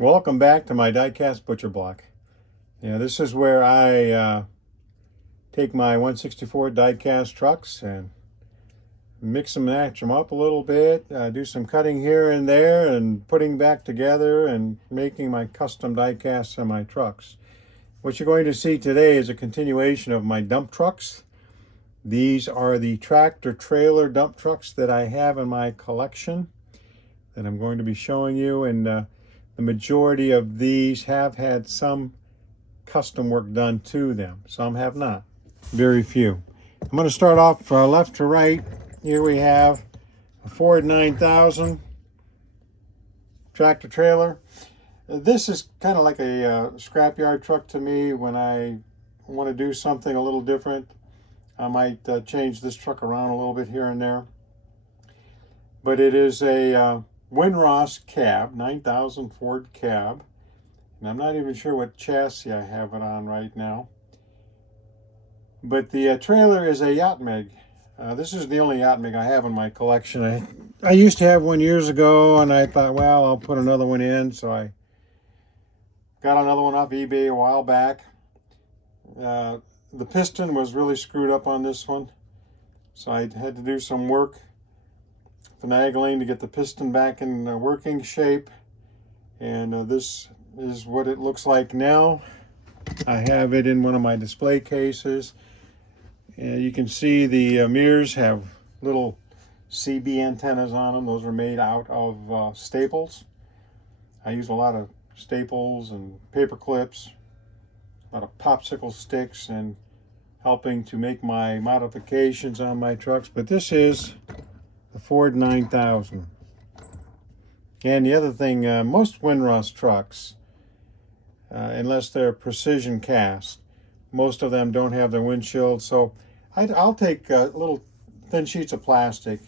Welcome back to my Diecast Butcher Block. This is where I take my 164 diecast trucks and mix them and match them up a little bit, do some cutting here and there and putting back together and making my custom diecasts on my trucks. What you're going to see today is a continuation of my dump trucks. These are the tractor trailer dump trucks that I have in my collection that I'm going to be showing you, and the majority of these have had some custom work done to them. Some have not. Very few. I'm going to start off left to right. Here we have a Ford 9000 tractor trailer. This is kind of like a scrapyard truck to me. When I want to do something a little different, I might change this truck around a little bit here and there. But it is a Winross cab, 9000 Ford cab. And I'm not even sure what chassis I have it on right now. But the trailer is a Yachtmeg. This is the only Yachtmeg I have in my collection. I used to have one years ago, and I thought, well, I'll put another one in. So I got another one off eBay a while back. The piston was really screwed up on this one. So I had to do some work finagling to get the piston back in working shape. And this is what it looks like now. I have it in one of my display cases. And you can see the mirrors have little CB antennas on them. Those are made out of staples. I use a lot of staples and paper clips, a lot of popsicle sticks, and helping to make my modifications on my trucks. But this is the Ford 9000. And the other thing, most Winross trucks, unless they're precision cast, most of them don't have their windshield. So I'll take little thin sheets of plastic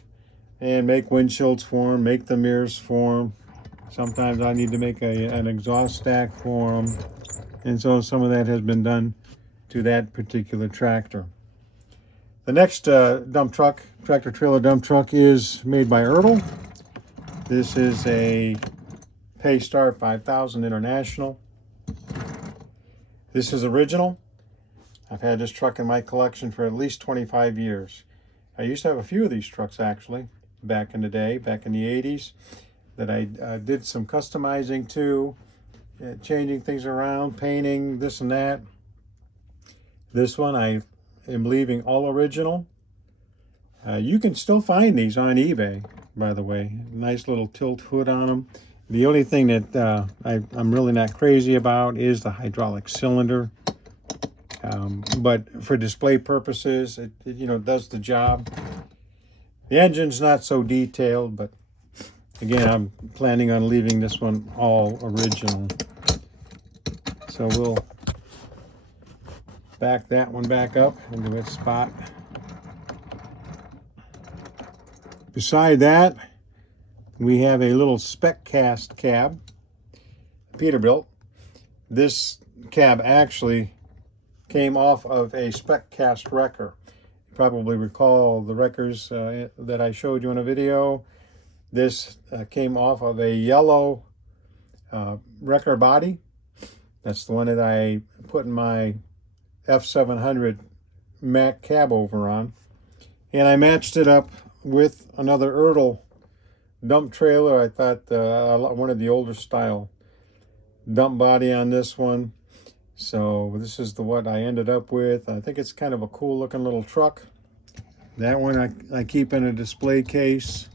and make windshields for them, make the mirrors for them. Sometimes I need to make an exhaust stack for them. And so some of that has been done to that particular tractor. The next dump truck, tractor trailer dump truck, is made by Ertl. This is a Paystar 5000 International. This is original. I've had this truck in my collection for at least 25 years. I used to have a few of these trucks actually back in the day, back in the 80s, that I did some customizing to, changing things around, painting, this and that. This one I am leaving all original. You can still find these on eBay, by the way. Nice little tilt hood on them. The only thing that I'm really not crazy about is the hydraulic cylinder. But for display purposes, it does the job. The engine's not so detailed, but again, I'm planning on leaving this one all original. So we'll back that one back up into its spot. Beside that, we have a little spec cast cab, Peterbilt. This cab actually came off of a spec cast wrecker. You probably recall the wreckers that I showed you in a video. This came off of a yellow wrecker body. That's the one that I put in my F700 Mac cab over on. And I matched it up with another Ertl dump trailer. I thought I wanted the older style dump body on this one. So this is what I ended up with. I think it's kind of a cool looking little truck. That one I keep in a display case.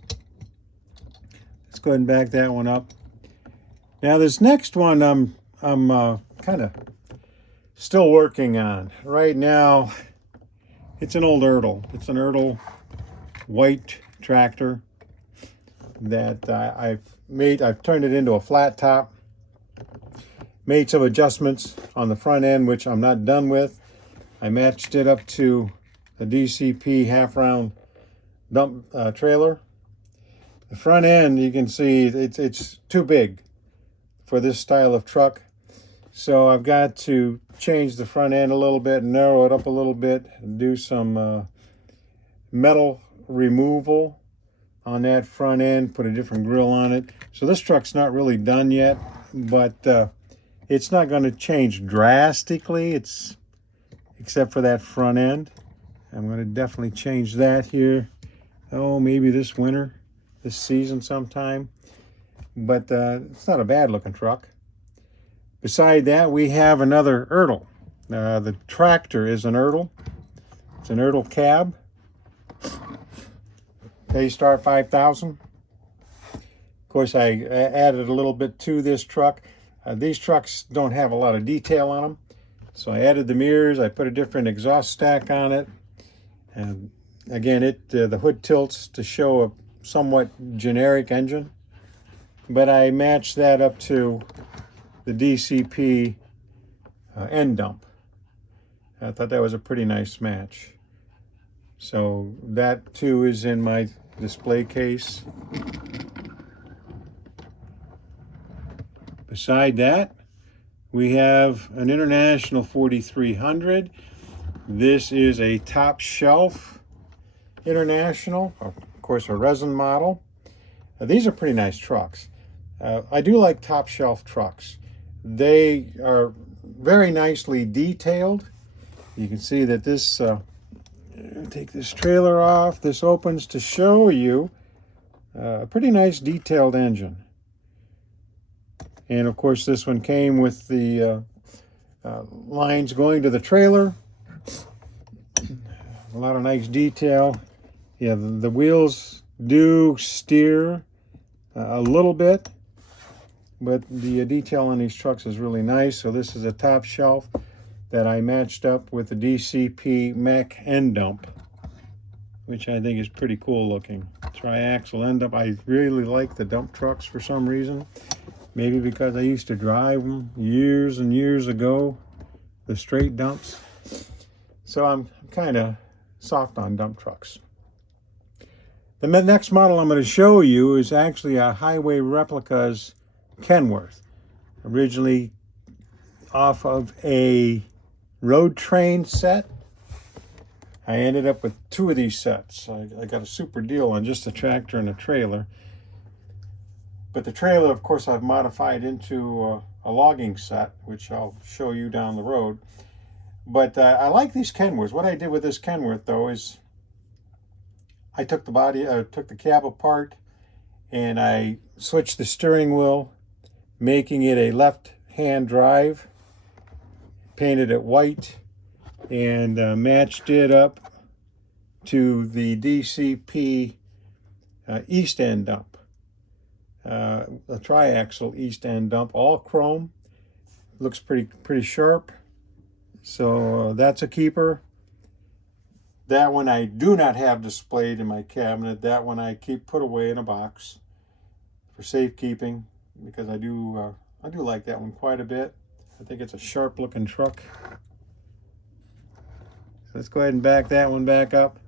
Let's go ahead and back that one up. Now this next one I'm kind of still working on. Right now it's an old Ertl. It's an Ertl white tractor that I've turned it into a flat top. Made some adjustments on the front end, which I'm not done with. I matched it up to a DCP half-round dump trailer. The front end, you can see it's too big for this style of truck. So I've got to change the front end a little bit, narrow it up a little bit, and do some metal removal on that front end, put a different grill on it. So this truck's not really done yet, but it's not going to change drastically. Except for that front end. I'm going to definitely change that here. Oh, maybe this winter, this season sometime. But it's not a bad looking truck. Beside that, we have another Ertl. The tractor is an Ertl. It's an Ertl cab. Transtar 5000. Of course, I added a little bit to this truck. These trucks don't have a lot of detail on them. So I added the mirrors. I put a different exhaust stack on it. And again, the hood tilts to show a somewhat generic engine. But I matched that up to the DCP end dump. I thought that was a pretty nice match. So that too is in my display case. Beside that, we have an International 4300. This is a Top Shelf International, of course a resin model. These are pretty nice trucks. I do like Top Shelf trucks. They are very nicely detailed. You can see that this, take this trailer off, this opens to show you a pretty nice detailed engine. And of course this one came with the lines going to the trailer. A lot of nice detail. Yeah, the wheels do steer a little bit, but the detail on these trucks is really nice. So this is a Top Shelf that I matched up with the DCP Mac end dump, which I think is pretty cool looking. Tri-axle end dump. I really like the dump trucks for some reason. Maybe because I used to drive them years and years ago, the straight dumps. So I'm kind of soft on dump trucks. The next model I'm going to show you is actually a Highway Replicas Kenworth. Originally off of a road train set. I ended up with 2 of these sets. I got a super deal on just the tractor and the trailer. But the trailer, of course, I've modified into a logging set, which I'll show you down the road. But I like these Kenworths. What I did with this Kenworth, though, is I took the cab apart, and I switched the steering wheel, making it a left-hand drive, painted it white, and matched it up to the DCP east end dump. A tri-axle east end dump, all chrome. Looks pretty sharp. So that's a keeper. That one I do not have displayed in my cabinet. That one I put away in a box for safekeeping, because I do like that one quite a bit. I think it's a sharp looking truck. So let's go ahead and back that one back up.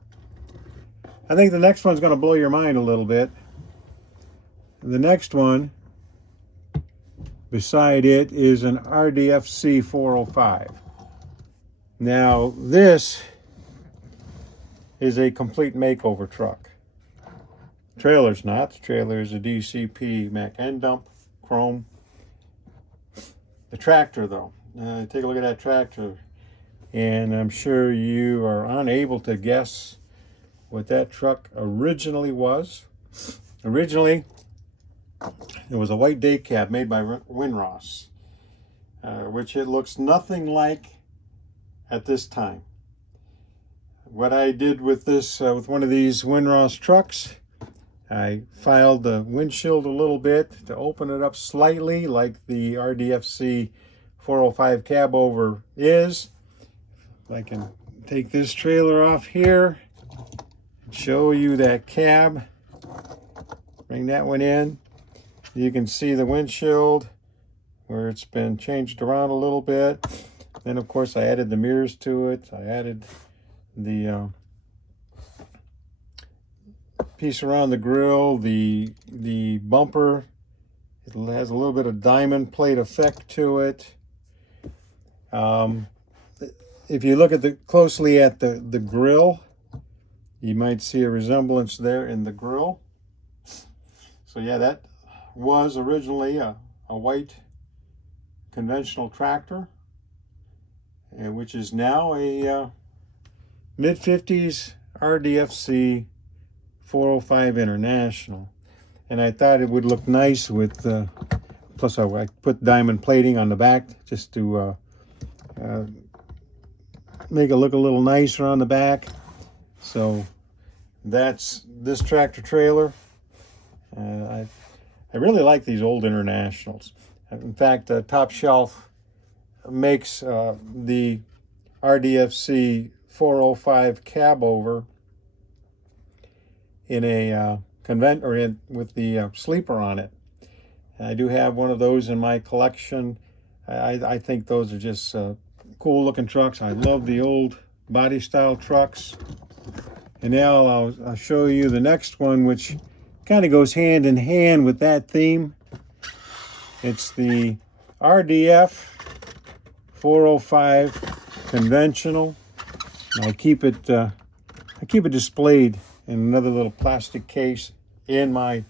I think the next one's going to blow your mind a little bit. The next one beside it is an RDFC 405. Now this is a complete makeover truck. Trailer's not. The trailer is a DCP Mac end dump, chrome. The tractor though, take a look at that tractor, and I'm sure you are unable to guess what that truck originally was. Originally, it was a white day cab made by Winross, which it looks nothing like at this time. What I did with this, with one of these Winross trucks, I filed the windshield a little bit to open it up slightly like the RDFC 405 cab over is. If I can take this trailer off here and show you that cab, bring that one in. You can see the windshield where it's been changed around a little bit. Then of course I added the mirrors to it. I added the piece around the grill, the bumper. It has a little bit of diamond plate effect to it. If you look closely at the grill, you might see a resemblance there in the grill. So yeah, that was originally a white conventional tractor, which is now a mid-50s RDFC 405 International. And I thought it would look nice with, plus I put diamond plating on the back just to make it look a little nicer on the back. So that's this tractor trailer. I really like these old Internationals. In fact, Top Shelf makes the RDFC 405 cab over in a with the sleeper on it. And I do have one of those in my collection. I think those are just cool looking trucks. I love the old body style trucks. And now I'll show you the next one, which kind of goes hand in hand with that theme. It's the RDF 405 conventional. I keep it displayed in another little plastic case in my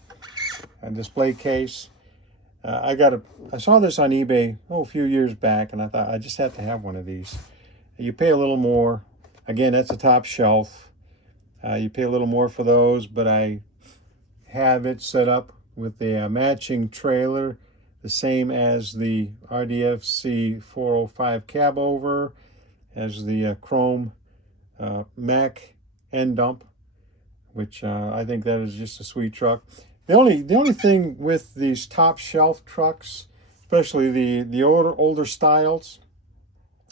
display case. I saw this on eBay a few years back, and I thought I just have to have one of these. You pay a little more. Again, that's a Top Shelf. You pay a little more for those, but I have it set up with a matching trailer, the same as the RDFC 405 cab over, as the chrome Mac end dump, which I think that is just a sweet truck. The only thing with these Top Shelf trucks, especially the older styles,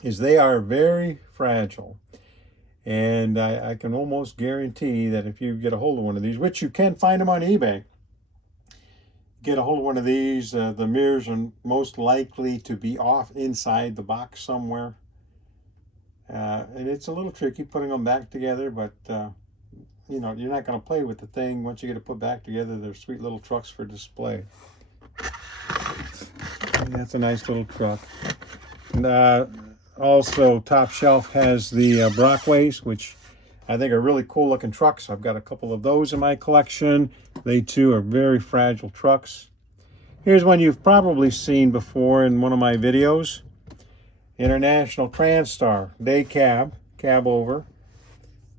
is they are very fragile. And I can almost guarantee that if you get a hold of one of these, which you can find them on eBay, get a hold of one of these, the mirrors are most likely to be off inside the box somewhere. And it's a little tricky putting them back together, but you know, you're not going to play with the thing. Once you get it put back together, they're sweet little trucks for display. And that's a nice little truck. And also, Top Shelf has the Brockways, which I think are really cool looking trucks. I've got a couple of those in my collection. They too are very fragile trucks. Here's one you've probably seen before in one of my videos. International Transtar day cab over,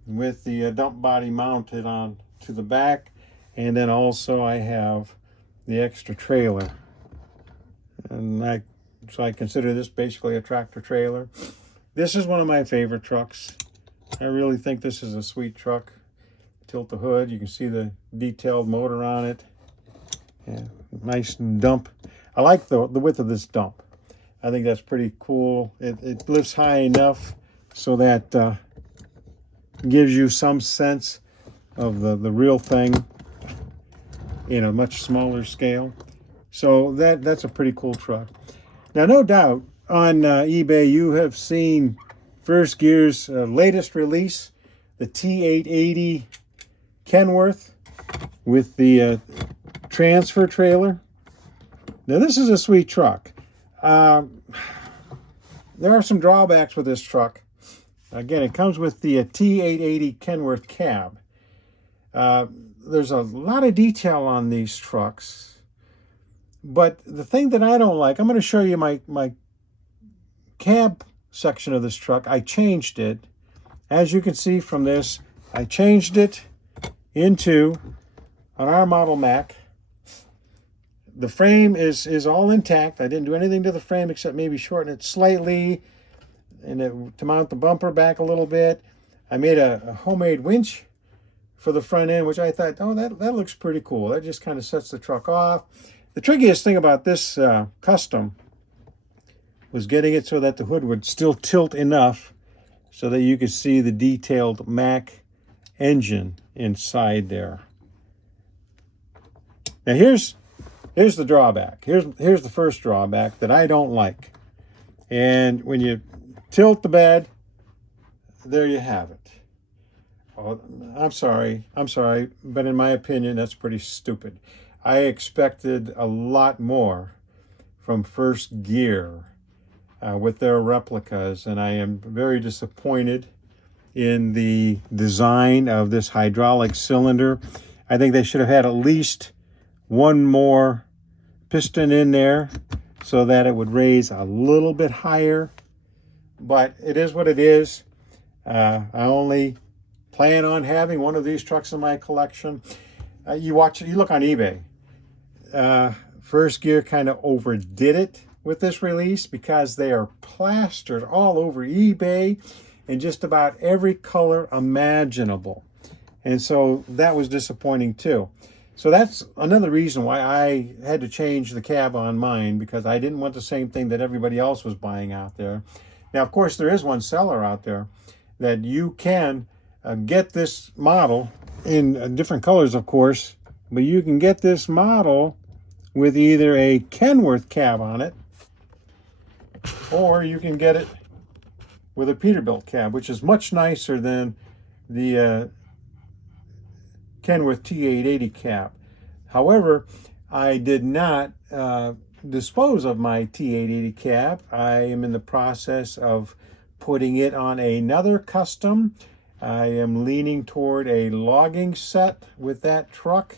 with the dump body mounted on to the back, and then also I have the extra trailer, and so I consider this basically a tractor trailer. This is one of my favorite trucks. I really think this is a sweet truck. Tilt the hood, you can see the detailed motor on it. Yeah, nice dump. I like the width of this dump. I think that's pretty cool. It lifts high enough so that gives you some sense of the real thing in a much smaller scale. So that's a pretty cool truck. Now, no doubt on eBay you have seen First Gear's latest release, the T880 Kenworth with the transfer trailer. Now, this is a sweet truck. There are some drawbacks with this truck. Again, it comes with the T880 Kenworth cab. There's a lot of detail on these trucks, but the thing that I don't like, I'm going to show you my cab section of this truck. I changed it. As you can see from this, I changed it into an R model Mac. The frame is all intact. I didn't do anything to the frame except maybe shorten it slightly and to mount the bumper back a little bit. I made a homemade winch for the front end, which I thought, oh, that looks pretty cool. That just kind of sets the truck off. The trickiest thing about this custom was getting it so that the hood would still tilt enough so that you could see the detailed Mac engine inside there. Now here's the drawback. Here's the first drawback that I don't like. And when you tilt the bed, there you have it. Oh, I'm sorry, but in my opinion, that's pretty stupid. I expected a lot more from First Gear with their replicas, and I am very disappointed in the design of this hydraulic cylinder. I think they should have had at least one more piston in there so that it would raise a little bit higher. But it is what it is. I only plan on having one of these trucks in my collection. You look on eBay. First Gear kind of overdid it with this release because they are plastered all over eBay in just about every color imaginable. And so that was disappointing too. So that's another reason why I had to change the cab on mine, because I didn't want the same thing that everybody else was buying out there. Now, of course, there is one seller out there that you can get this model in different colors, of course, but you can get this model with either a Kenworth cab on it, or you can get it with a Peterbilt cab, which is much nicer than the Kenworth T880 cab. However, I did not dispose of my T880 cab. I am in the process of putting it on another custom. I am leaning toward a logging set with that truck.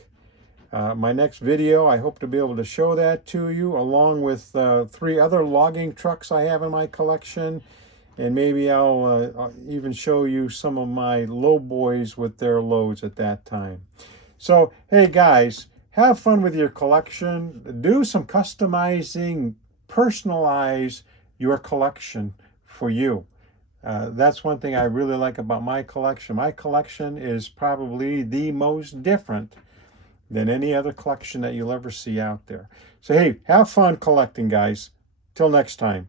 My next video, I hope to be able to show that to you, along with 3 other logging trucks I have in my collection. And maybe I'll even show you some of my low boys with their loads at that time. So, hey guys, have fun with your collection. Do some customizing, personalize your collection for you. That's one thing I really like about my collection. My collection is probably the most different than any other collection that you'll ever see out there. So hey, have fun collecting, guys. Till next time.